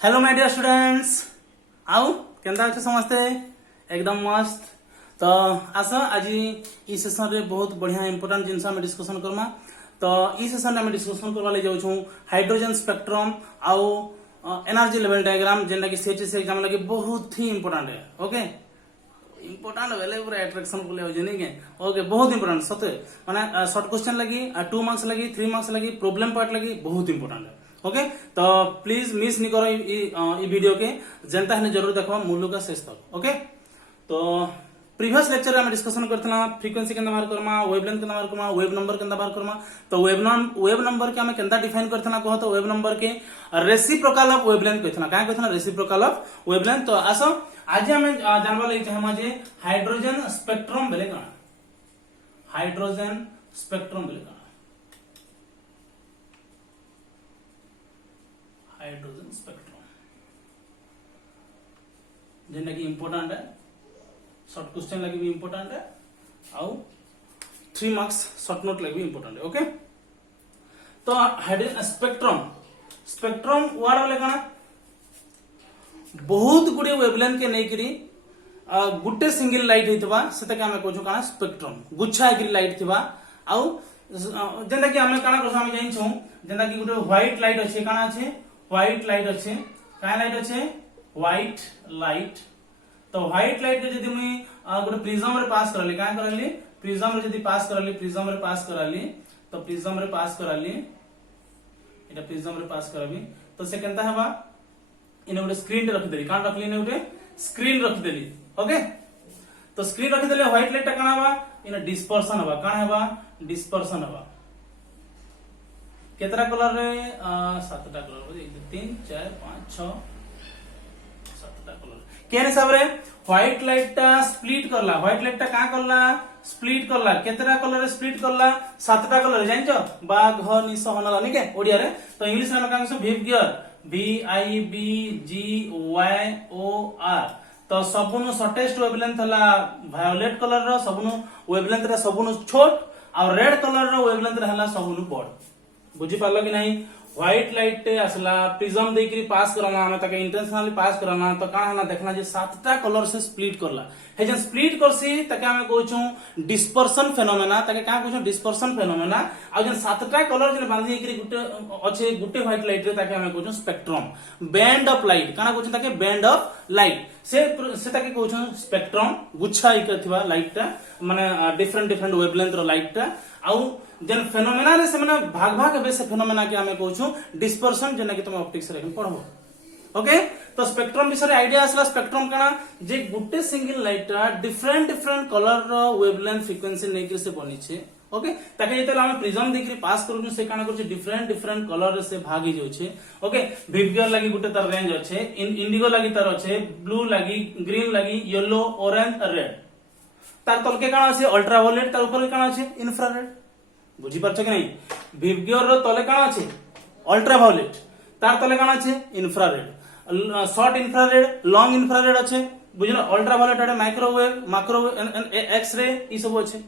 Hello my dear students आउ केंदा अच्छे समस्ते एकदम मस्त। तो आस आज ई सेशन रे बहुत बढ़िया इंपोर्टेंट जिनस आम डिस्कसन करमा। तो ई सेशन आम डिस्कसन करवा ले जाऊँ हाइड्रोजन स्पेक्ट्रम आउ एनर्जी लेवल डायग्राम जेनटा कि सीएचएससी एग्जाम लगे बहुत ही इंपोर्टेंट है। ओके इंपोर्टेंट वेले पूरा अट्रैक्शन बोले हो जनी के ओके बहुत इंपोर्टेंट सते माने शॉर्ट क्वेश्चन लगी 2 मार्क्स लगी 3 मार्क्स लगी प्रॉब्लम पार्ट लगी बहुत इंपोर्टेंट है। ओके तो प्लीज मिस नहीं करो ई वीडियो के जनता है जरूर देखो मूल का शेष तक। ओके तो प्रीवियस लेक्चर में डिस्कशन करथला फ्रीक्वेंसी केंदा बाहर करमा वेवलेंथ केंदा बाहर करमा वेव नंबर केंदा बाहर करमा। तो वेव नंबर के हमें केंदा डिफाइन करथला कहो तो वेव नंबर के रेसिप्रोकल ऑफ वेवलेंथ कहथला काय कहथला रेसिप्रोकल ऑफ वेवलेंथ। तो आसो आज हमें जानबा लई चाहमा जे हाइड्रोजन स्पेक्ट्रम बेले काना हाइड्रोजन स्पेक्ट्रम बेले काना हाइड्रोजन स्पेक्ट्रम जेना कि इंपोर्टेंट है शॉर्ट क्वेश्चन लगे भी इंपोर्टेंट है आउ 3 मार्क्स शॉर्ट नोट लगे भी इंपोर्टेंट है। ओके तो हाइड्रोजन स्पेक्ट्रम स्पेक्ट्रम वर्ड वाले काना बहुत गुड़े वेवलेंथ के नहीं करी गुटे सिंगल लाइट होइतबा सेटा के हमें कहू काना स्पेक्ट्रम गुच्छा एग्री लाइट थिबा आउ जेना कि हमें काना हम जानि छु जेना कि गुटे व्हाइट लाइट अछि काना अछि व्हाइट लाइट अछि काय लाइट अछि व्हाइट लाइट। तो व्हाइट लाइट के जदी मुई गुटे प्रिज्म रे पास करली काय करली प्रिज्म रे जदी पास करली प्रिज्म रे पास करली तो प्रिज्म रे पास करली एटा प्रिज्म रे पास करबी तो से केनता हेबा इने गुटे स्क्रीन रख देली कान रखली ने गुटे स्क्रीन रख देली। ओके तो स्क्रीन रख देले व्हाइट लाइट काना हेबा इने डिस्पर्शन हेबा कान हेबा डिस्पर्शन हेबा केतरा कलर रे 7टा कलर 1 2 3 4 5 6 7टा कलर केन हिसाब रे व्हाइट लाइट टा स्प्लिट करला व्हाइट लाइट टा का करला स्प्लिट करला केतरा कलर रे स्प्लिट करला 7टा कलर जानि छ बाघ निस हनला निके ओडिया रे। तो इंग्लिश में का विवगियर VIBGYOR तो सबुनु शॉर्टेस्ट वेवलेंथ हला वायोलेट कलर रो सबुनु वेवलेंथ रे सबुनु छोट और रेड कलर रो वेवलेंथ रे हला सबुनु बड़ बुझी पारलो कि नहीं। व्हाइट लाइट आसला प्रिज्म देकरी पास करना हमें ताके इंटेंशनली पास करना तो का हना देखना जे 7टा कलर से स्प्लिट करला हे जे स्प्लिट करसी ताके हमें कहू डिस्पर्शन फेनोमेना ताके का कहू डिस्पर्शन फेनोमेना आ जे 7टा कलर जे बांधी एकरी गुटे अच्छे गुटे व्हाइट लाइट रे ताके हमें कहू स्पेक्ट्रम बैंड ऑफ लाइट काना कहू ताके बैंड ऑफ लाइट से ताके कहू स्पेक्ट्रम गुच्छा इकथिबा लाइट टा माने डिफरेंट डिफरेंट वेवलेंथ रो लाइट टा आउ जेन फेनोमेना रे से माने भाग भाग बे से फेनोमेना के हमें कहू डिस्पर्शन जेना कि तुम ऑप्टिक्स रे पढ़बो। ओके तो स्पेक्ट्रम विषय आइडिया आसला स्पेक्ट्रम काना जे गुटे single light different different colour रो वेवलेंथ फ्रीक्वेंसी नेकरी से बनी छे। ओके ताके जेते हम प्रिज्म देखि पास करू से काना करछ डिफरेंट डिफरेंट कलर से भाग ही जाउ छे। ओके विवगियर लागि गुटे तार रेंज अछि इंडिगो लागि तार अछि ब्लू लागि ग्रीन लागि येलो ऑरेंज रेड तार तलके काना अछि अल्ट्रावायलेट तार ऊपर काना अछि इंफ्रारेड बुझी पारछ कि नहीं। विवगियर रो तले काना अछि अल्ट्रावायलेट तार तले काना अछि infrared short infrared long infrared अछि बुझलो अल्ट्रावायलेट आडे माइक्रोवेव एक्स-रे ई सब अछि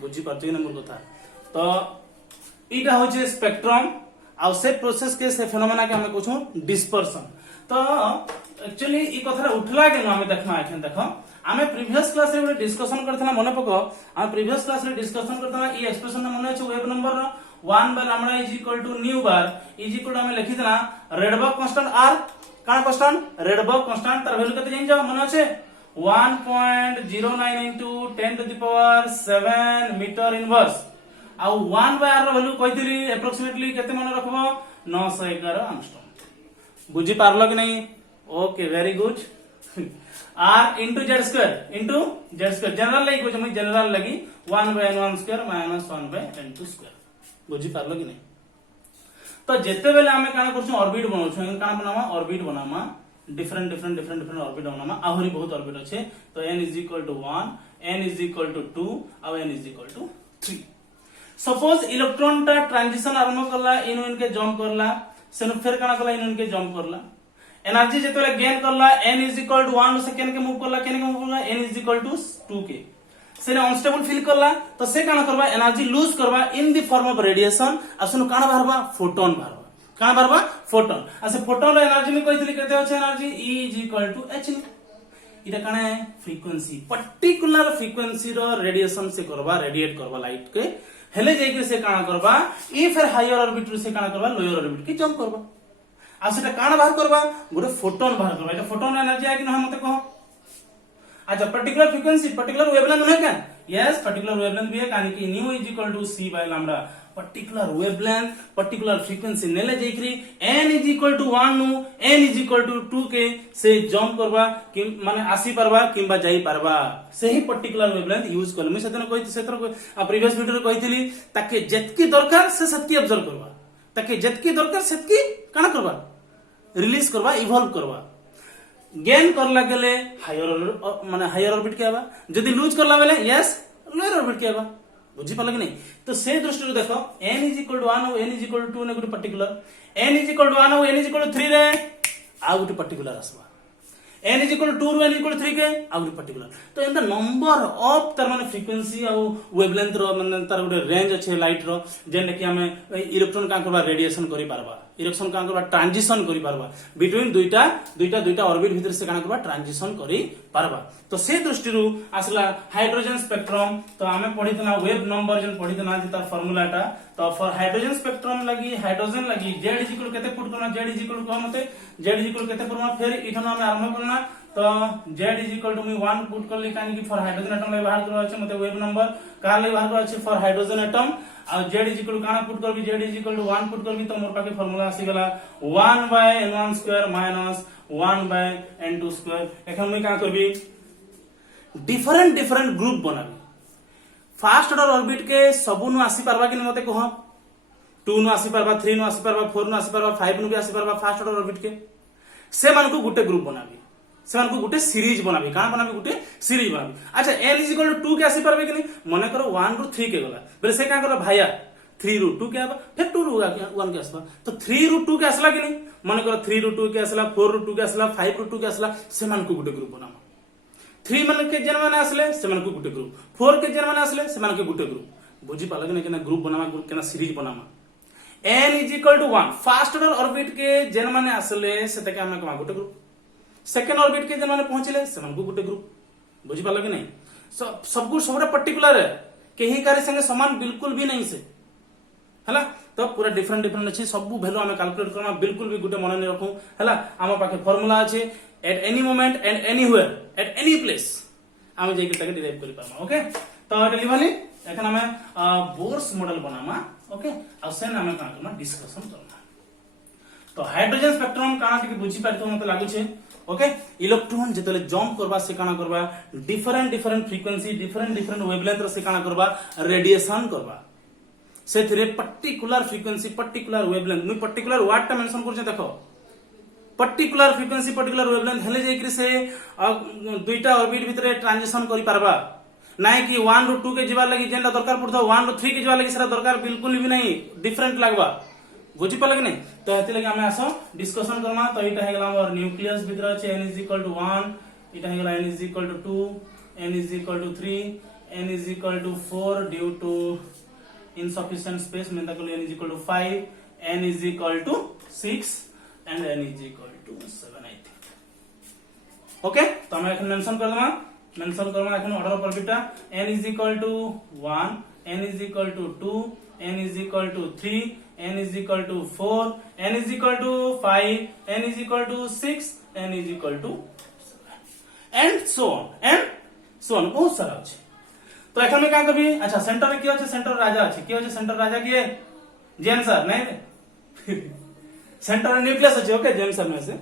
बुझी पारछ कि मोर कथा। तो इटा होचे स्पेक्ट्रम आ से प्रोसेस के से फेनोमेना के हमें कहू डिस्पर्शन। तो एक्चुअली ई कथा उठला के हमें देखना एखन देखो आमे प्रीवियस क्लास रे डिस्कशन करथना मने पको हम प्रीवियस क्लास रे डिस्कशन करथना ई एक्सप्रेशन मने अछि wave number 1 by lambda is equal to nu bar is equal to हमें लिखितना रेडबर्ग कांस्टेंट r काना कांस्टेंट रेडबर्ग कांस्टेंट तार वैल्यू कते जानि जाओ मने अछि 1.09 into 10 to the power 7 metre inverse आ 1 बाय r रो वैल्यू कहितली एप्रोक्सीमेटली कते मने रखबो 911 एंगस्ट्रॉम बुझी पारलो कि नहीं। Okay very good r into z square general लगी कुछ मैं जनरल लगी 1 by n1 square minus 1 by n2 square बुझी पारलो कि नहीं। तो जेते बेले हमें काना करछु ऑर्बिट बनाउछु काना बनामा ऑर्बिट बनामा different different different different orbit बनामा आहुरी बहुत ऑर्बिट अछि तो n is equal to 1 n is equal to 2 और n is equal to 3। Suppose electron टा ट्रांजिशन आरंभ करला इन के जंप करला सेनु फिर काना करला इन के जंप करला एनर्जी जेतले गेन करला n is equal to 1 second के मूव करला केन के मूव करला n is equal to 2 के सेने अनस्टेबल फील करला तो से काना करबा एनर्जी लूज करबा in the form of radiation असनु काना बाहरबा फोटोन बाहरबा काना बारबा फोटोन आ से फोटोन रो एनर्जी में कहथिली केते अछि एनर्जी E = h इटा काना है फ्रीक्वेंसी पर्टिकुलर फ्रीक्वेंसी रो रेडिएशन से करबा रेडिएट करबा लाइट के हेले जाई के से काना करबा ई फिर हायर ऑर्बिट से काना करबा लोअर ऑर्बिट के जंप करबा आ सेटा काना बाहर करबा गोटे फोटोन बाहर करबा एटा फोटोन एनर्जी है कि न मते कहो अच्छा पर्टिकुलर फ्रीक्वेंसी पर्टिकुलर वेवलेंथ है क्या यस पर्टिकुलर वेवलेंथ भी है यानी कि nu = c λ particular wavelength particular frequency नेले जाईकरी n = 1 नु n = 2 के से जंप करबा कि माने आसी परबा किबा जाई परबा सही पर्टिकुलर वेवलेंथ यूज कर मैं सेतन कहि सेतर प्रीवियस वीडियो रे कहितली ताके जेतकी दरकार से सेतकी ऑब्जर्व करबा ताके जेतकी दरकार सेतकी काना करबा रिलीज करबा इवॉल्व करबा गेन करला गेले हायर माने हायर ऑर्बिट के आबा जदी लूज करला बेले यस लोअर ऑर्बिट के आबा बुझी पाल कि नहीं तो से दृष्टि देखो n = 1 और n = 2 ने गुटे पर्टिकुलर n = 1 और n = 3 रे आ गुटे पर्टिकुलर आसबा n = 2 रो n = 3 के आ गुटे पर्टिकुलर तो इन द नंबर ऑफ तर माने फ्रीक्वेंसी आ वेवलेंथ रो माने तर गुटे रेंज अछि लाइट रो जेने कि हमें इलेक्ट्रॉन का करबा रेडिएशन करि पारबा इलेक्ट्रॉन का करबा ट्रांजिशन करि पारबा बिटवीन दुईटा ऑर्बिट भीतर से काना करबा ट्रांजिशन करि पारबा तो से दृष्टि रु आसला हाइड्रोजन स्पेक्ट्रम तो हमें पढितना वेव नंबर जन पढितना जे तार फार्मूलाटा तो फॉर हाइड्रोजन स्पेक्ट्रम लगी हाइड्रोजन लगी z = केते पुट करना z = को मते z = केते पुरमा फिर इठन हमें आरंभ करना तो z = मी 1 पुट करली कानी कि फॉर हाइड्रोजन एटम ले बाहर करबा छै मते वेव नंबर का ले बाहर करबा छै फॉर हाइड्रोजन एटम आ z = काना पुट करबी z = 1 पुट करबी तो मोर पाके फार्मूला आसी गेला 1/n1² - 1/n2² एखन मैं का करबी डिफरेंट ग्रुप बनाबी फास्ट ऑर्डर ऑर्बिट के सबु नु आसी परबा कि मते कहो 2 नु आसी परबा 3 नु आसी परबा 4 नु आसी परबा 5 नु भी आसी परबा फास्ट ऑर्डर ऑर्बिट के से मान को गुटे ग्रुप बनाबी से मान को गुटे सीरीज बनाबी काना बनाबी गुटे सीरीज बनाबी अच्छा n = 2 के आसी परबे कि मने करो 1 ରୁ 3 के गला बेले से का करो भाया 3 ରୁ 2 के आबा फिर 2 ରୁ 1 के आसबा तो 3 ରୁ 2 के आसला कि मने करो 3 ରୁ 2 के आसला 4 ରୁ 2 के आसला 5 ରୁ 2 के आसला से मान को गुटे ग्रुप बनामा 3 मन के जन माने आसले से मन को गुटे ग्रुप 4 के जन माने आसले से मन के गुटे ग्रुप बुझी पाला कि केना ग्रुप बनामा केना सीरीज बनामा n = 1 फास्ट ऑर्डर ऑर्बिट के जन माने आसले से तके हम कमा गुटे ग्रुप सेकंड ऑर्बिट के जन माने पहुंचले से मन को गुटे ग्रुप बुझी पाला कि नहीं सब कुछ सबरा पर्टिकुलर है केही कार्य संगे समान बिल्कुल भी नहीं से हला तो पूरा डिफरेंट अछि सब वैल्यू हमें कैलकुलेट करना बिल्कुल भी गुटे मन नै रखू हला हम पाके फार्मूला अछि at any moment and anywhere at any place हम जे के डिराइव करि पामा ओके तो डेलीवरी एखन हमें बोर्स मॉडल बनामा ओके आ सेन हमें का करना डिस्कशन करना तो हाइड्रोजन स्पेक्ट्रम काना के बुझी पारतो मते लागु छे ओके इलेक्ट्रॉन जेतले जंप करबा से काना करबा डिफरेंट फ्रीक्वेंसी डिफरेंट वेवलेंथ से काना करबा रेडिएशन करबा से थरे पर्टिकुलर फ्रीक्वेंसी पर्टिकुलर वेवलेंथ मुई पर्टिकुलर वर्ड ता मेंशन करछे देखो पर्टिकुलर फ्रीक्वेंसी पर्टिकुलर वेवलेंथ हेले जाई से दुईटा ऑर्बिट भीतर ट्रांजिशन करि पारबा नाही कि 1 ରୁ 2 के जीवा लगी जेंडा दरकार पड़तो 1 ରୁ 3 के जीवा लगी सारा दरकार बिल्कुल भी नहीं डिफरेंट लागबा बुझी पाला कि नहीं तो हेते लगे हमें आसो डिस्कशन करमा तो इटा हे गेला हमर न्यूक्लियस भीतर अछि n = 1 इटा हे गेला n = 2 n = 3 n = 4 due to insufficient space में तक n = 5 n = 6 and n = 7 I think okay तो हम এখন मेंशन करमा এখন order of ऑर्बिटा n = 1 n = 2 n = 3 n = 4 n = 5 n = 6 n = 7 and so on बहुत सारा अछि तो এখন में का करबी अच्छा सेंटर में कियो अछि सेंटर राजा अछि कियो अछि सेंटर राजा किए जेन सर नहीं सेंटर न्यूक्लियस अच्छे ओके जेम सर में से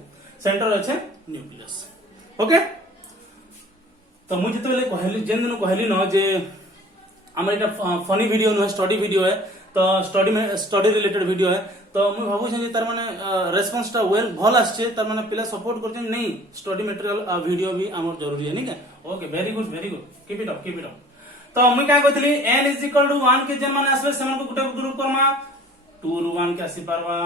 सेंटर अच्छे न्यूक्लियस ओके तो मुझे जेते कहली जेन दिन कहली न जे हमर एटा फनी वीडियो न स्टडी वीडियो है तो स्टडी रिलेटेड वीडियो है तो मैं भाबु जे तार माने रेस्पॉन्स टा वेल भल आछे तार माने पिला सपोर्ट करछन नहीं स्टडी मटेरियल वीडियो भी हमर जरूरी है नहीं क्या okay very good keep it up तो मैं क्या कहतली n = 1 के जन माने आसले सेमन को गुटे ग्रुप करमा 2 ରୁ 1 के आसी पारबा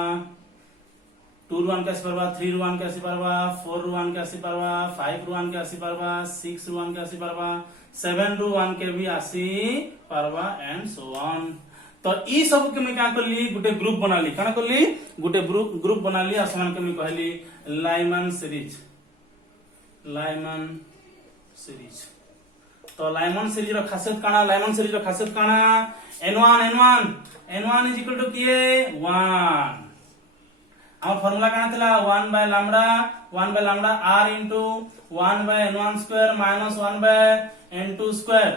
2 ରୁ 1 के आसी पारबा 3 ରୁ 1 के आसी पारबा 4 ରୁ 1 के आसी पारबा 5 ରୁ 1 के आसी पारबा 6 ରୁ 1 के आसी पारबा 7 ରୁ 1 के भी आसी पारबा एंड सो ऑन तो ई सब के मैं क्या करली गुटे ग्रुप बनाली काना करली गुटे ग्रुप बनाली आ समान के मैं कहली लाइमन सीरीज तो लाइमन सीरीज रो खासियत काना लाइमन सीरीज रो खासियत काना n1 इज इक्वल टू किए 1 our formula काना थिला 1 by lambda r into 1 by n1 square minus 1 by n2 square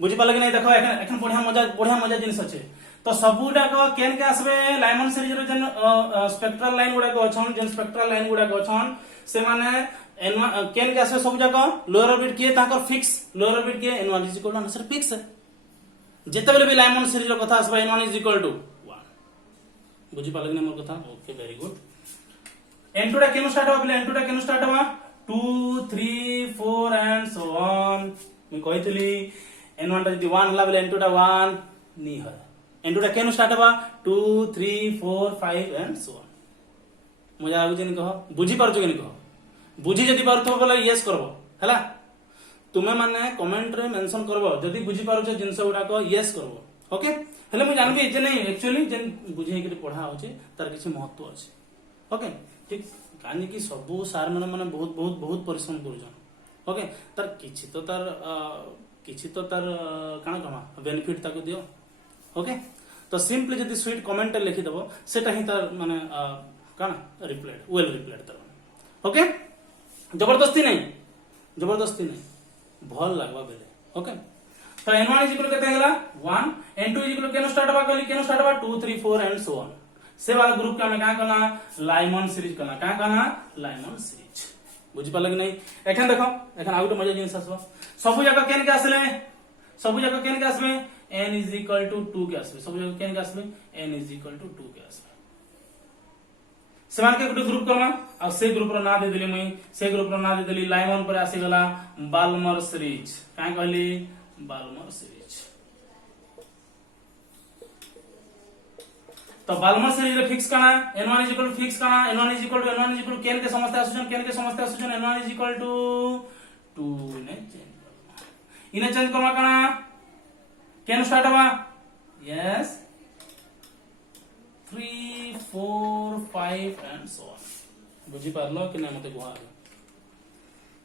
बुझी पाल कि नहीं देखो एखन बढ़िया मजा जिनिस अच्छे तो सबुटा को केन के आसबे लाइमन सीरीज रो जन स्पेक्ट्रल लाइन गुडा को अछन जन स्पेक्ट्रल लाइन गुडा को अछन से माने n1 केन के आसबे सब जाको लोअर ऑर्बिट किए ताकर फिक्स लोअर ऑर्बिट किए n1 is equal to answer fix है जेते बेले भी लाइमन सीरीज रो कथा आसबे n1 इज इक्वल टू 1 बुझी पाल कि नहीं मोर कथा ओके वेरी गुड n2 टा केन स्टार्ट होबे n2 टा केन स्टार्ट होबा 2 3 4 एंड सो ऑन मैं कहितली n1 टा जदी 1 हला बेले n2 टा 1 नी है n2 टा केन स्टार्ट होबा 2 3 4 5 एंड सो ऑन मजा आउ जनी कहो बुझी पारछो कि नहीं कहो बुझी जदी पारथो बोले यस करबो हला तुमे माने कमेंट रे मेंशन करबो जदी बुझी पारछो जिंस गुडा को यस करबो ओके हेले मैं जानबी जे नहीं एक्चुअली जे बुझे के पढ़ा होचे तार किछि महत्व अछि ओके ठीक कानी की सबु सार माने बहुत बहुत बहुत परिश्रम करूछन ओके तार किछि तो तार काना कमा बेनिफिट ताको दियो ओके तो सिंपली जदी स्वीट कमेंट लिखि दबो सेटा ही तार माने काना रिप्लाइड वेल रिप्लाइड तार ओके जबरदस्ती नहीं भल लागबा बेले ओके तो n1 इज इक्वल केते गेला 1 n2 इज इक्वल केनो स्टार्ट होबा केनो स्टार्ट होबा 2 3 4 एंड सो ऑन से वाला ग्रुप के हमें का करना लाइमन सीरीज करना लाइमन सीरीज बुझी पाल कि नहीं एखन देखो एखन आउट मजा जिनिस आसबो सब जगह केन के आसबे n इज इक्वल टू 2 के आसबे सब जगह केन के आसबे n इज इक्वल टू 2 के आसबे समान के गुटे ग्रुप करमा आ से ग्रुप रो ना दे देली मई से ग्रुप रो ना दे देली लाइमन पर आसी गला बाल्मर सीरीज का कहली बाल्मर सीरीज तो बाल्मर सीरीज रे फिक्स करना n1 is equal to fix करना n1 इज इक्वल केन के समस्या आसुजन n1 इज इक्वल टू 2 इने चेंज करमा करना केन स्टार्ट होबा यस 3 4 5 एंड सो ऑन बुझी पारलो कि नै मते गुहा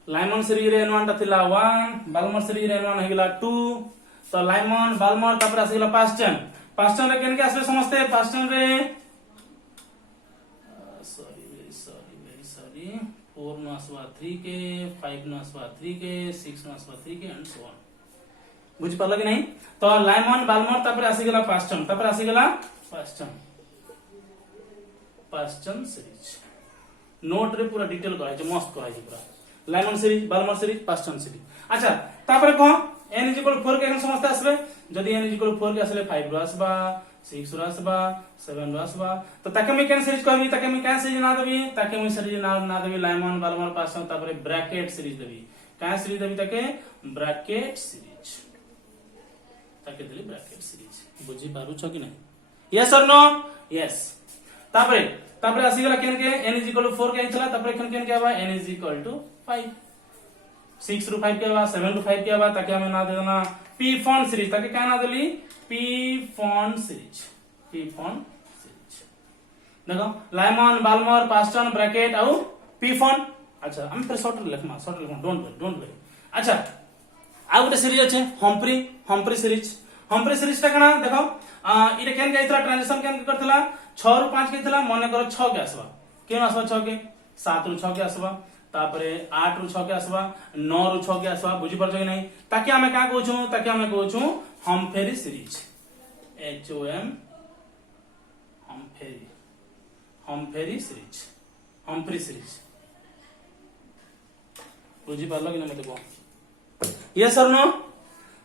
लाइमन सीरीज रे n1 ता थिला 1 बाल्मर सीरीज रे n1 हेगला 2 तो लाइमन बाल्मर तापर आसीगला पास्टन रे केन के आसबे समझते पास्टन रे सॉरी 4 नो आसबा 3 के 5 नो आसबा 3 के 6 नो आसबा 3 के एंड सो ऑन बुझी पारलो कि नहीं तो लाइमन बाल्मर तापर आसीगला पास्टन सीरीज नोट रे पूरा डिटेल कराइ छै मस्त कराइ छै पूरा Lyman series Balmer series Paschen series अच्छा तापर को n इज इक्वल 4 के एखन समझते आसबे जदी n इज इक्वल 4 के आसले 5 रो आसबा 6 रो आसबा 7 रो आसबा तो ताके मैं केन सीरीज कहबी ताके मैं केन सीरीज ना देबी ताके मैं सीरीज ना देबी लाइमन बाल्मर पास्टन तापर ब्रैकेट सीरीज देबी केन सीरीज देबी ताके ब्रैकेट सीरीज ताके देली ब्रैकेट सीरीज बुझी पारु छ कि नहीं यस और नो यस तापर आसी गला केन के n इज इक्वल टू 4 के आइतला तापर एखन केन के आबा n इज इक्वल टू 5 6 रो 5 के आबा 7 रो 5 के आबा ताके हमें ना दे देना p फॉन सीरीज ताके क्या ना देली p फॉन सीरीज देखो लाइमन बाल्मर पास्टन ब्रैकेट आउ p फॉन अच्छा हम फिर शॉर्ट लिखमा डोंट वरी अच्छा आ गोटे सीरीज अछि हम्फ्री सीरीज ता कना देखो इरे केन गइतला ट्रांजिशन केन करथला 6 रो 5 के थला मने करो 6 के आसबा केन आसबा 6 के 7 रो 6 के आसबा तापरे 8 रो 6 के आसबा 9 रो 6 के आसबा बुझी परछ कि नहीं ताकि हमें का कहू Humphry series HOM Humphry series बुझी पारलो कि नहीं मते को यस और नो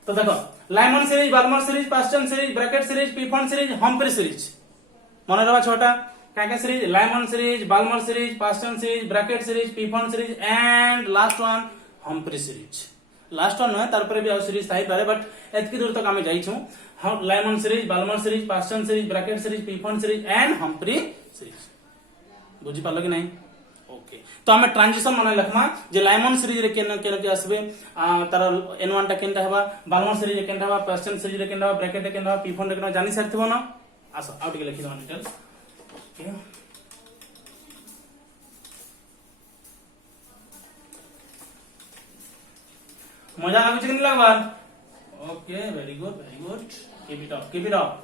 तो देखो Lyman series Balmer series Paschen series Brackett series p Pfund series Humphreys series मन रहा छोटा क्या series Lyman series Balmer series Paschen series Brackett series p Pfund series and last one Humphreys series last one है तार पर भी आ series थाई पारे बट एतकी दूर तक हमें जाई छु Lyman series Balmer series Paschen series Brackett series p Pfund series and Humphreys series बुझी पालो कि नहीं ओके तो हमें ट्रांजिशन माने लिखमा जे लाइमन सीरीज रे केन केन के आसबे तार n1 टा केनटा हेबा बालमर सीरीज रे केनटा हेबा पर्सन सीरीज रे केनटा हेबा ब्रैकेट रे केनटा हेबा p4 रे केनटा जानि सकथिबो ना आसो आउट के लिखि दो डिटेल ओके मजा लागु छै कि नहीं लागबार okay very good keep it up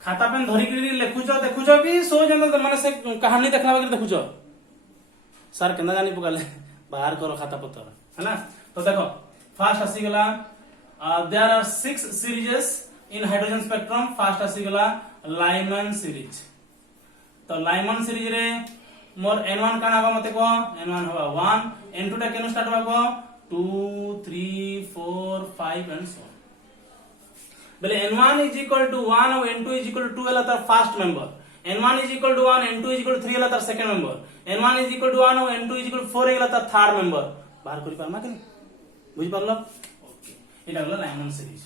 खाता पेन धरी के लिखुछ देखुछ कि सो जन माने से कहानी देखला के देखुछ सर केना जानी पकाले बाहर करो खाता पत्र है ना तो देखो फर्स्ट आसी गला there are 6 series in hydrogen spectrum first आसी गला लाइमन सीरीज तो लाइमन सीरीज रे मोर n1 काना हवा मते को n1 हवा 1 n2 टा केनो स्टार्ट हवा को 2 3 4 5 एंड सो बेले n1 is equal to 1 और n2 is equal to 2 ହେଲା तार first member n1 is equal to 1 n2 is equal to 3 ହେଲା तार second member n1 is equal to 1 और n2 is equal to 4 ହେଲା तार थर्ड मेंबर बाहर करि पारमा कि बुझि पारलो ओके एटा होला लाइमन सीरीज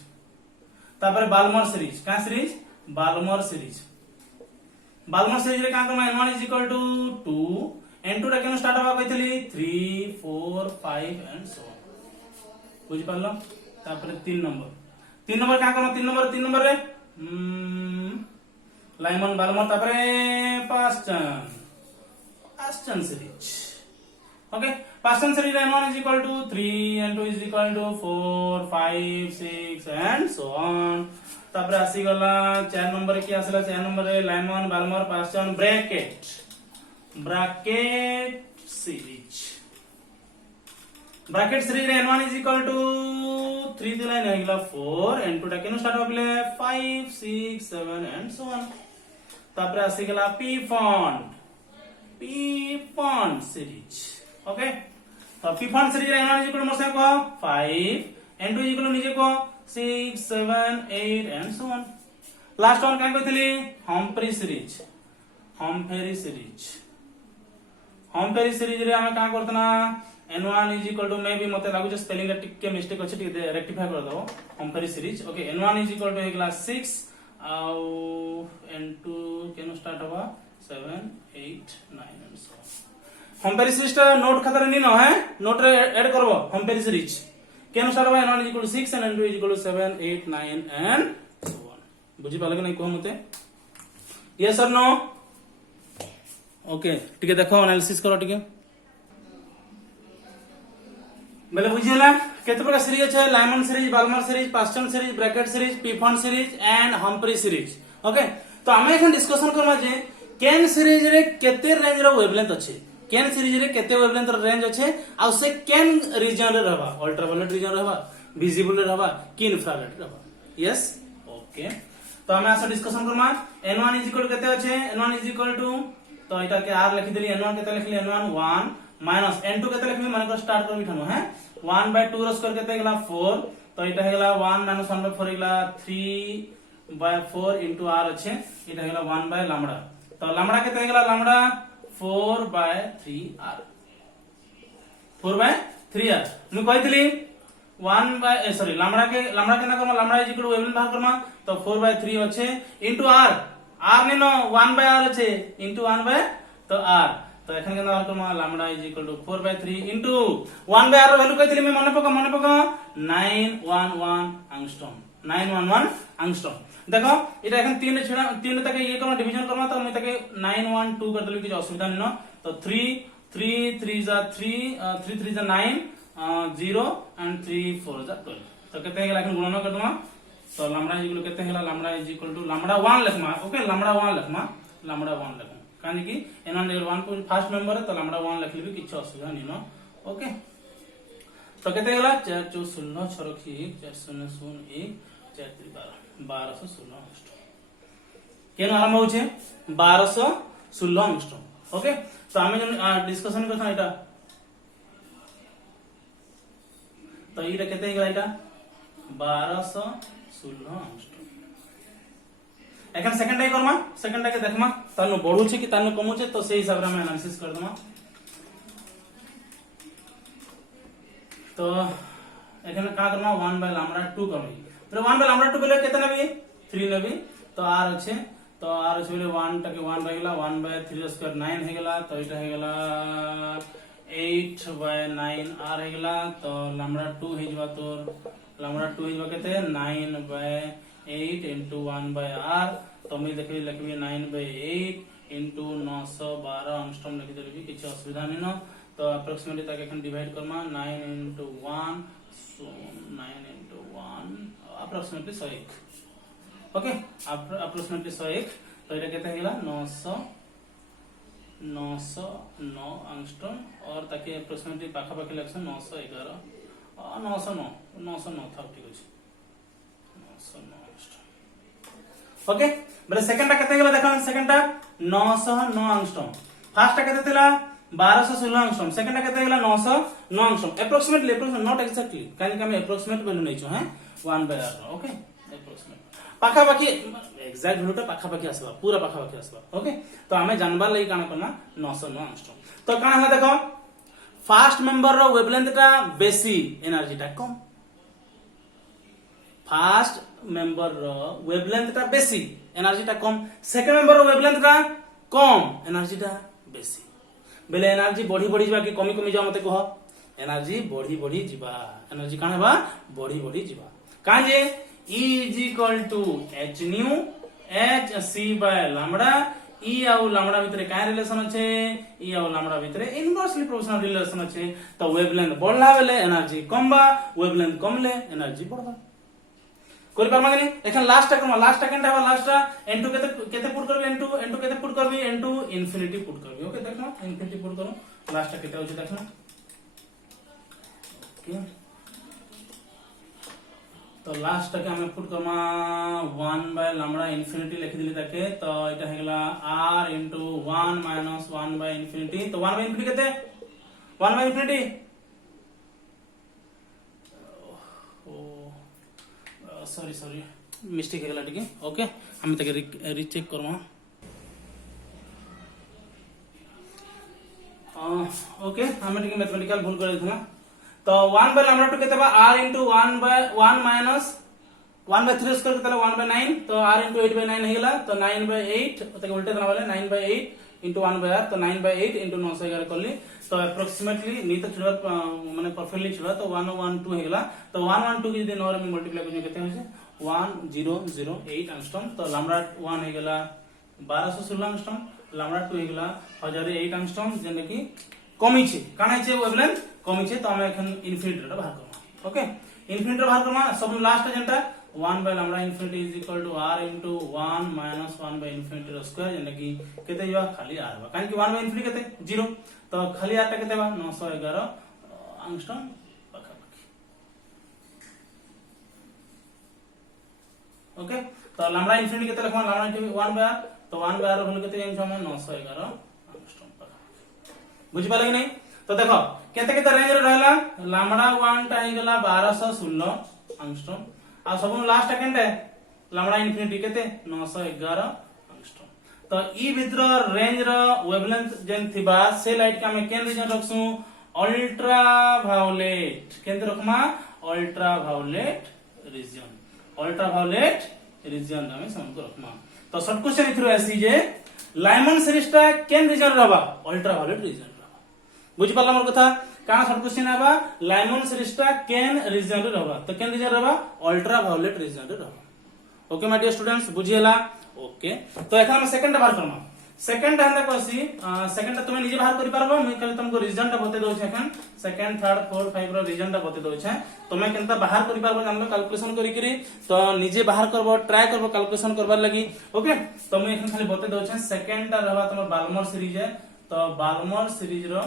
तापर बाल्मर सीरीज का सीरीज बाल्मर सीरीज रे का कमा n1 is equal to 2 n2 टा केनो स्टार्ट हवा कहितली 3 4 5 एंड सो बुझि पारलो तापर 3 नंबर क्या करना 3 नंबर रे लाइमन बाल्मर तापरे Paschen series okay Paschen series n1 is equal to 3 n2 is equal to 4 5 6 and so on तापरे आसी गला 4 नंबर की आसला 4 नंबर रे Lyman Balmer Paschen Brackett series Brackett series रे n1 is equal to 3 दिला नहीं गला 4 n2 टा केनो स्टार्ट होबले 5 6 7 एंड सो ऑन तापरे आसी गला p font सीरीज ओके तो p font सीरीज रे n1 is equal to मोसे को 5 n2 is equal to निजे को 6 7 8 and so on last one काय कहतली हम्फ्री सीरीज रे हमें का करतना n1 is equal to maybe मते लागु जे स्पेलिंग रे टिके मिस्टेक अछि टिके रेक्टिफाई कर दो Humphry series okay n1 is equal to एकला 6 आउ n2 केनो स्टार्ट होबा 7 8 9 एंड सो हम्फ्री सीरीज ता नोट खातर नि न है नोट रे ऐड करबो हम्फ्री सीरीज केनो स्टार्ट होबा n1 is equal to 6 and n2 is equal to 7 8 9 and so on बुझि पाले कि नै को मते यस और नो ओके टिके देखो एनालिसिस करो टिके बेले बुझिला केते प्रकार सीरीज আছে Lyman series Balmer series Paschen series Brackett series p font series and Humphreys series okay तो हमें एखन डिस्कशन करबा जे केन सीरीज रे केते रेंज रो वेवलेंथ अछि केन सीरीज रे केते वेवलेंथ रो रेंज अछि आ से केन रीजन रे रहबा अल्ट्रावायलेट रीजन रहबा विजिबल रे रहबा कि इंफ्रारेड रहबा यस ओके तो हमें आसा डिस्कशन करमा n1 इज इक्वल टू केते अछि n1 इज इक्वल टू तो इटा के r लिखि देली n1 केते लिखली n1 1 माइनस n2 केते लिखबी माने को स्टार्ट करबी ठनो है 1/2 रो स्क्वायर केते गेला 4 तो इटा हेला 1 - 1/4 गेला 3/4 इनटू r अछि इटा हेला 1 / लैम्डा तो लैम्डा केते गेला लैम्डा 4/3r 4/3r नु कहितली 1 लैम्डा के ना करमा lambda is equal to wavelength बाहर करमा तो 4/3 अछि इनटू r r ने न 1/r अछि इनटू 1 तो r तो एखन के बाहर करमा lambda is equal to 4/3 into 1/r रो वैल्यू कहितली मैं मने पका 911 एंगस्ट्रॉम देखो इटा एखन 3 तक ये करमा डिवीजन करमा तो मैं तके 912 कर देली कि असुविधा नै न तो 3 3 जा 3 3 जा 9 0 एंड 3 4 जा 12 तो केते गेला एखन गुणन कर दमा तो लैम्डा इज इक्वल केते हेला lambda is equal to lambda 1 लिखमा ओके लैम्डा 1 लिखमा कानी कि n1 लेवल 1 को फर्स्ट मेंबर है तो लैम्डा 1 लिखली भी किछ असुविधा नै न ओके तो केते गेला 4 4 0 6 रखी 4 0 0 1 4 3 12 1216 केन आरंभ होचे 1216 ओके तो हमें जन डिस्कशन करथन एटा तो इटा केते गेला एटा 1216 एखन second time Karma second time के देखमा तानो बढ़ू छै कि तानो कमू छै तो सही हिसाब रे हम एनालिसिस कर दमा तो एखन का करमा 1/λ2 करबी तो 1/λ2 बेले केते नेबी 3 नेबी तो r अछि तो आर अछि 1 टके 1 रह गेला 1 बाय 3 स्क्वायर 9 हे गेला तो इटा हे गेला 8 बाय 9 आर हे गेला तो लैम्डा 2 हे जबा तो लैम्डा 2 हे जबा केते 9 बाय 8 into 1 by r तो मैं देखबी लिखबी 9 by 8 into 912 एंगस्ट्रॉम लिखि देबी किछ असुविधा नै न तो अप्रोक्सीमेटली ताके एखन divide Karma 9 into 1 so 9 into 1 approximately 101 okay approximately 101 तो एटा केते हेला 909 एंगस्ट्रॉम और ताके अप्रोक्सीमेटली पाखा पाखी लक्ष्य 911 909 था ठीक अछि 909 ओके बोले सेकंड टा केते गेला देखा सेकंड टा 909 एंगस्ट्रॉम फर्स्ट टा केते थिला 1216 एंगस्ट्रॉम सेकंड टा केते गेला 909 एंगस्ट्रॉम अप्रोक्सीमेटली नॉट एक्जेक्टली काहे कि हम अप्रोक्सीमेट वैल्यू नै छु हैं 1 बाय r ओके अप्रोक्सीमेट पाखा पाखी एक्जेक्ट वैल्यू टा पाखा पाखी आसबा पूरा पाखा पाखी आसबा ओके तो हमें जानबार लागि काना करना 909 एंगस्ट्रॉम तो काना हला देखो फर्स्ट मेंबर रो वेवलेंथ टा बेसी एनर्जी टा कम फर्स्ट मेंबर रो वेवलेंथ टा बेसी एनर्जी टा कम सेकंड मेंबर रो वेवलेंथ टा कम एनर्जी टा बेसी बेले एनर्जी बढ़ी बढ़ी जीवा कि कमी कमी जा मते कह एनर्जी बढ़ी बढ़ी जीवा एनर्जी कान हेबा बढ़ी बढ़ी जीवा कान जे E is equal to h nu h c by lambda E आउ लैम्डा भितरे का रिलेशन अछि E आउ लैम्डा भितरे इनवर्सली प्रोपोर्शनल रिलेशन अछि तो वेवलेंथ बढ़ला बेले एनर्जी कम बा वेवलेंथ कमले एनर्जी बढ़बा कोइ परमा गनी एखन लास्ट टा केनटा बा लास्ट टा n2 केते पुट करबी n2 केते पुट करबी n2 इंफिनिटी पुट करबी ओके देखना इंफिनिटी पुट करू लास्ट टा केते होछि देखना ओके तो लास्ट टा के हम put Karma 1 by lambda infinity लिख दिली ताके तो एटा हे गेला r into 1 minus 1 by infinity तो 1 by infinity केते 1 by infinity सॉरी मिस्टेक हेगला टिके ओके हम तके रीचेक करवा ओके हम टिके मैथमेटिकल भूल कर देथना तो 1 by lambda 2 केते बा r into 1 by 1 minus 1 by 3 square केते 1 by 9 तो r into 8 by 9 हेगला तो 9 by 8 तके उल्टे देना वाले 9 by 8 into 1 by r तो 9 by 8 into 911 करली तो अप्रोक्सीमेटली नी तो छुड़ा माने परफेक्टली छुड़ा तो 112 हेगला तो 112 के यदि 9 में मल्टीप्लाई करने केते होय छै 1008 एंगस्ट्रॉम तो लैम्डा 1 हेगला 1216 एंगस्ट्रॉम लैम्डा 2 हेगला 1008 एंगस्ट्रॉम जेने कि कमी छै काना छै वेवलेंथ कमी छै तो हम एखन इनफिनिटी रे बाहर करबा ओके इनफिनिटी रे बाहर करबा सब last जेंटा 1 by lambda infinity is equal to r into 1 minus 1 by infinity रो स्क्वायर जेने कि केते जबा खाली r बा काहे कि 1 by infinity केते 0 तो खाली r टा केते बा 911 एंगस्ट्रॉम पाखा पाखी ओके तो लैम्डा इंफिनिटी केते लिखवा लैम्डा 1 by r तो 1 by r होल केते जानि हम 911 एंगस्ट्रॉम पाखा बुझि पाले कि नहीं तो देखो केते केते रेंज रे रहला लैम्डा 1 टा हे गेला 1216 एंगस्ट्रॉम आ सबन लास्ट केंटे लैम्डा इंफिनिटी केते 911 एंगस्ट्रॉम तो ई भितर रेंज रो वेवलेंथ जेन थिबा से लाइट के हम केन रीजन रखसु अल्ट्रा वायोलेट केंद्र रखमा अल्ट्रा वायोलेट रीजन हम समको रखमा तो शॉर्ट क्वेश्चन इथरो आसी जे लाइमन सीरीजटा केन रीजन रहबा अल्ट्रा वायोलेट रीजन रहबा बुझि पाला मोर कथा काना शॉर्ट क्वेश्चन आबा लाइमन सीरीजटा केन रीजन रे रहबा तो केन रीजन रहबा अल्ट्रा वायोलेट रीजन रे रहबा ओके माय डियर स्टूडेंट्स बुझियला ओके तो एखन हम सेकंड बार करमा सेकंड हंदा कोसी सेकंड तुम निजे बाहर करि पारबो मैं खाली तुमको रीजन टा बते दउ छै एखन सेकंड थर्ड फोर्थ फाइव रो रीजन टा बते दउ छै तुम केनता बाहर करि पारबो जानलो कैलकुलेशन करि करी तो निजे बाहर करबो ट्राई करबो कैलकुलेशन करबार लगी ओके तो मैं एखन खाली बते दउ छै सेकंड टा रहबा तुम बाल्मर सीरीज है तो बाल्मर सीरीज रो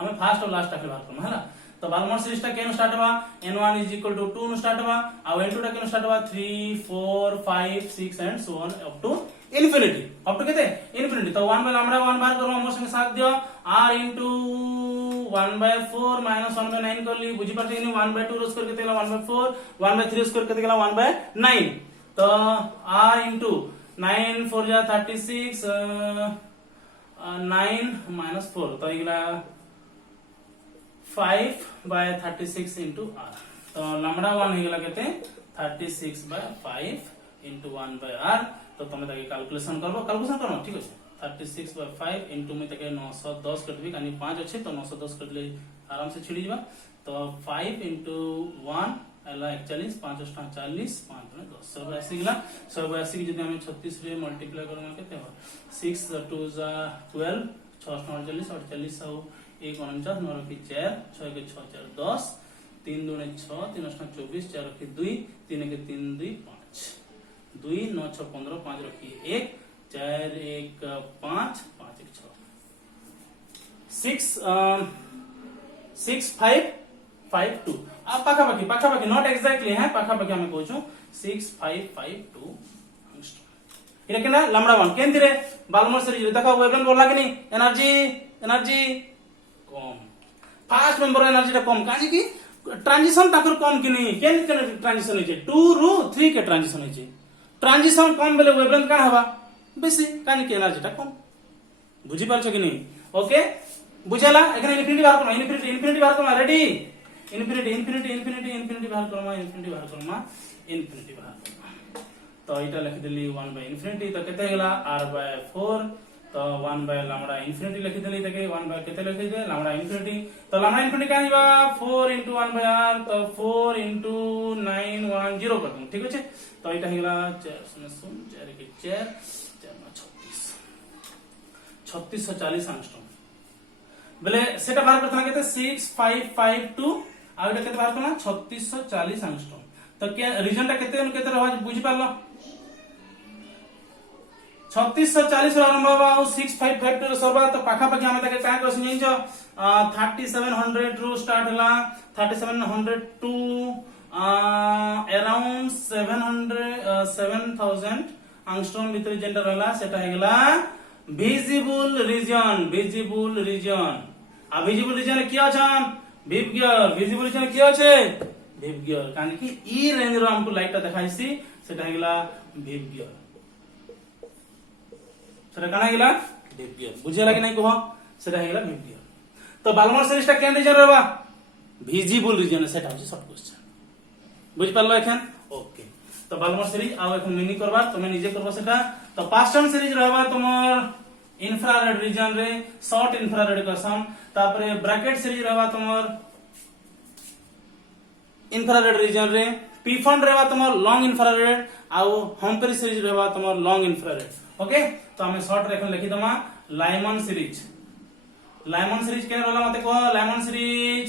हमें फर्स्ट और लास्ट टा के बाहर करना है ना तो बाल्मर सीरीज टा केन स्टार्ट हुआ n1 is equal to 2 नु स्टार्ट हुआ और n2 टा केन स्टार्ट हुआ 3 4 5 6 and so on up to infinity up to केते इन्फिनिटी तो 1 by lambda 1 बार करो हमर संगे साथ दियो r into 1 by 4 minus 1 by 9 कर ली बुझी परते नि 1 by 2 रो स्क्वायर केते गेला 1 by 4 1 by 3 स्क्वायर केते गेला 1 by 9 तो r into 9 4 जा 36 9 minus 4 तो गेला 5 by 36 into r तो lambda 1 हे गेला केते 36 by 5 into 1 by r तो तुम कैलकुलेशन करबो ठीक अछि 36/5 इनटू में 910 करबी कानी 5 अछि तो 910 करले आराम से छिड़ी जबा तो 5 इनटू 1 एला 41 5 * 40 5 * 10 182 गला 182 जदि हम 36 रे मल्टीप्लाई करबा केते हो 6 2 * 12 6 * 48 48 और 1 49 9 रखी 4 6 के 6 4 10 3 2 6 3 8 24 4 रखी 2 3 के 3 2 5 2 9 6 15 5 रखी 1 4 1 5 5 1 6 6 5 5 2 अब पाखापाखी नॉट एक्जैक्टली है पाखापाखी हमें कहूँ 6 5 5 2 एटा केना लंबड़ा वन केंति रे बाल्मर सीरीज देखा वेवलेंथ बोला कि नहीं energy come fast member energy टा कम काजे की ट्रांजिशन ताकर कम कि नहीं केन ट्रांजिशन है 2 रु 3 के ट्रांजिशन है ट्रांजिशन कम बेले वेवलेंथ का हवा बेसी काजे की एनर्जी टा कम बुझी पारछ कि नहीं ओके बुझेला एखने इनफिनिटी बाहर करमा इनफिनिटी बाहर करमा रेडी इनफिनिटी बाहर करमा इनफिनिटी बाहर तो इटा लिख देली 1/∞ तो केते गेला r/4 तो 1/λ इनफिनिटी लिख देली तके 1 केते लिख दे λ∞ तो λ∞ का आइबा 4 * 1/r तो 4 * 910 कर दूं ठीक अछि तो इटा हेला 4 0 4 के 4 3640 एंगस्ट्रॉम बेले सेटा बाहर करथना केते 6552 आ एटा केते बाहर करना 3640 एंगस्ट्रॉम तो के रीजन टा केते रहबा बुझि पालो 3640 आरंभ होबा और 6552 सरबा तो पाखापाखि हमें तके काय क्वेश्चन जइछो 3700 रु स्टार्ट हला 3700 टू अराउंड 7000 एंगस्ट्रॉम भीतर जेंडर रहला सेटा हेगला विजिबल रीजन आ विजिबल रीजन किया छन विव गियर विजिबल रीजन किया छे विव गियर कान की ई रेंज रो हमको लाइट देखाइसी सेटा हेगला विव गियर सेटा काना हेगला विव गियर बुझेला कि नहीं कहो सेटा हेगला विव गियर तो बाल्मर सीरीज टा केन रीजन रहबा विजिबल रीजन सेटा होची शॉर्ट क्वेश्चन बुझ पारलो एखन ओके तो बाल्मर सीरीज आ एखन मिनी करबा तुमे निजे करबो सेटा तो पास्टन सीरीज रहबा तुमर इंफ्रारेड रीजन रे शॉर्ट इंफ्रारेड करसन तापरे ब्रैकेट सीरीज रहबा तुमर इंफ्रारेड रीजन रे पीफन रहबा तुमर लॉन्ग इंफ्रारेड आउ हम्पेरी सीरीज रहबा तुमर लॉन्ग इंफ्रारेड ओके तो हमें शॉर्ट रेखन लिखि दमा लाइमन सीरीज केन रहला मते को Lyman series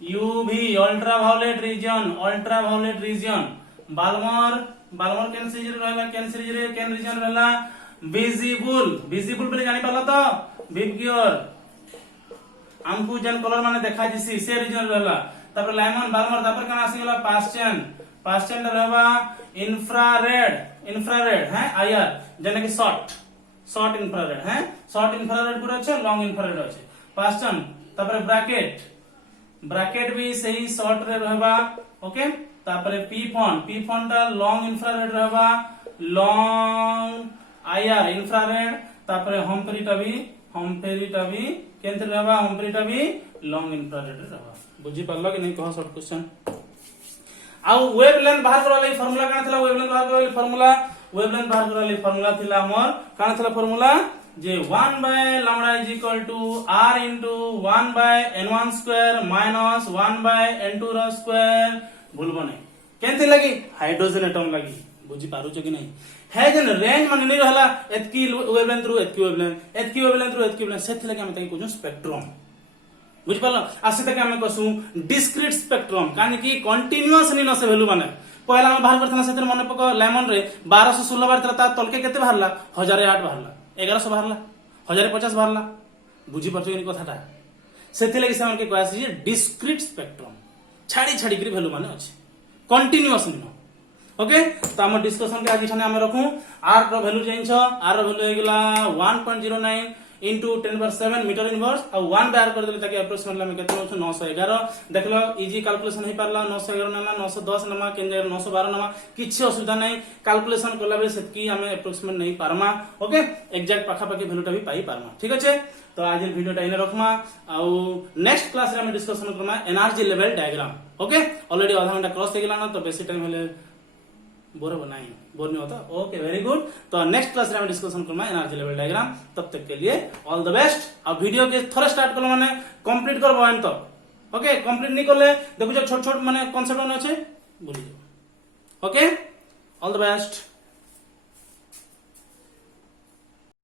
UV ultraviolet region Balmer केन सीरीज रहला केन रीजन रहला विजिबल पे जानि पाला तो विव गियर हमकु जन कलर माने देखा जिसी से रीजन रहला तापर लाइमन बाल्मर तापर कना आसी गेला पास्टन रहबा इंफ्रारेड है आईआर जने कि शॉर्ट इंफ्रारेड है शॉर्ट इंफ्रारेड पूरा छै लॉन्ग इंफ्रारेड अछि पास्टन तापर ब्रैकेट भी सही शॉर्ट रे रहबा ओके तापर पीफन ता लॉन्ग इंफ्रारेड रहबा लॉन्ग आईआर इंफ्रारेड तापर हम्पेरी टा भी केंद्र रहबा हम्पेरी टा भी लॉन्ग इंफ्रारेड रहबा बुझी पारलो कि नहीं कहो शॉर्ट क्वेश्चन आउ वेवलेंथ बाहर करला ले फार्मूला काना थला वेवलेंथ बाहर करला ले फार्मूला थिला हमर काना थला फार्मूला जे 1/λ = r * 1/n1² - 1/n2² भूलबो नहीं केंति लगी हाइड्रोजन एटम लगी बुझी पारू छ कि नहीं है जन रेंज माने नहीं रहला एतकी वेवलेंथ रु एतकी वेवलेंथ सेथ लगे हम तई को स्पेक्ट्रम बुझ पालो आसे तक हम कसु डिस्क्रीट स्पेक्ट्रम काने की कंटीन्यूअस नहीं न से वैल्यू माने पहला हम बाहर करथना सेतर मन पको लेमन रे 1216 बार ता तलके केते बाहरला 1008 बाहरला 1100 बाहरला 1050 बाहरला बुझी परछो इन कथाटा सेथे लगे से हमके कहसी डिस्क्रीट स्पेक्ट्रम छाड़ी करी वैल्यू माने अछि कंटीन्यूअस नहीं ओके तो हम डिस्कशन के आज ठाने हम रखू r रो वैल्यू जाइछ r रो वैल्यू हेगला 1.09 into 10⁻7 मीटर इनवर्स और 1 बार कर देले ताकि अप्रोक्सीमेटली हम केते होछ 911 देखलो इजी कैलकुलेशन हे पारला 911 नला 910 नमा केन जगह 912 नमा किछि असुविधा नै कैलकुलेशन करला बे सेतकी हमें अप्रोक्सीमेट नहीं पारमा ओके एग्जैक्ट पाखा पाखी वैल्यूटा भी पाई पारमा ठीक अछि तो आज वीडियो टा इने रखमा और नेक्स्ट क्लास रे हम discussion Karma energy level diagram okay already आधा घंटा क्रॉस हो गेला ना तो बेसी टाइम हेले बोर हो नहीं, बोर नहीं होता। Okay very good. तो नेक्स्ट क्लास में discussion Karma energy level diagram. तब तक के लिए ऑल द बेस्ट। अब वीडियो के थोड़े स्टार्ट कर माने कंप्लीट करबो एन तक। ओके कंप्लीट नहीं करले देखो जो छोट छोट माने कांसेप्ट माने আছে भूली जाओ। Okay all the best.